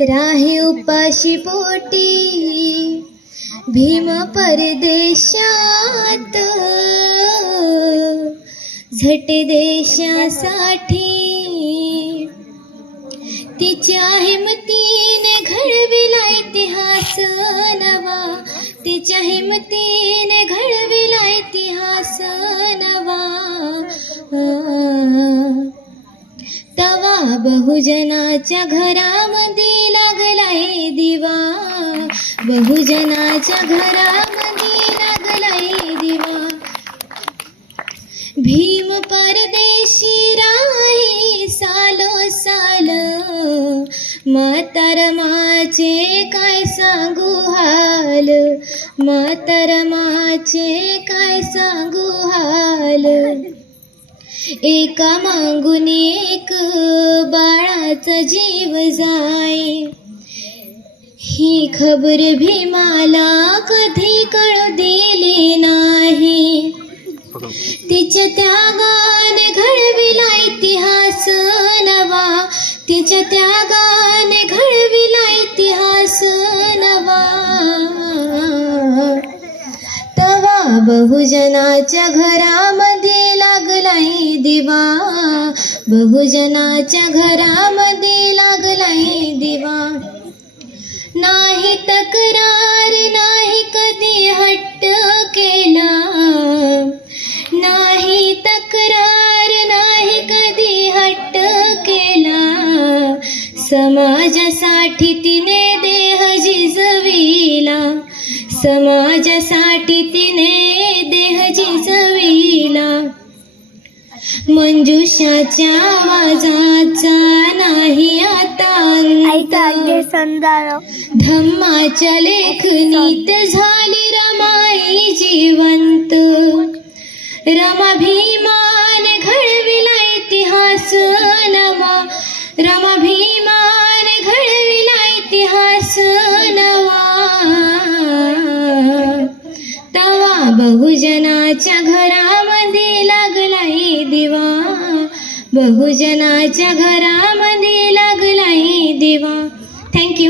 राही उपाशी पोटी भीम परदेशात, झटे देशासाठी तिच्या हिमतीने घडविला इतिहास नवा, तिच्या हिमतीने घडविला इतिहास नवा. तवा बहुजनाच्या घरामध्ये लागलाय दिवा, बहुजनाच्या घरामध्ये लागलाय दिवा. भीम परदेशी राही सालो साल, म्हातारमाचे काय सांगू हाल, म्हातारमाचे काय सांगू हाल. एका मागून एक बाळाचा जीव जाय, ही खबर भीमाला कधी कळू दिली नाही. तिच्या त्यागाने घडविला इतिहास नवा, तिच्या त्यागाने घडविला इतिहास नवा. तवा बहुजनाच्या घरामध्ये लागलाय दिवा, बहुजनाच्या घरामध्ये लागलाय दिवा. नाही तक्रार नाही कधी हट्ट केला, नाही तक्रार नाही कधी हट्ट केला. समाजासाठी तिने देह झिजविला, समाजासाठी तिने देह झिजविला. मंजुषाच्या आवाजाचा नाही आता अंत, धम्माच्या लेखनीत झाली रमाई जिवंत. रमा भीमाने घडविला इतिहास नवा, रमा भीमाने घडविला इतिहास नवा. तवा बहुजनाच्या घरामध्ये लागलाय दिवा, बहुजनाच्या घरामध्ये लागलाय दिवा. थँक्यू.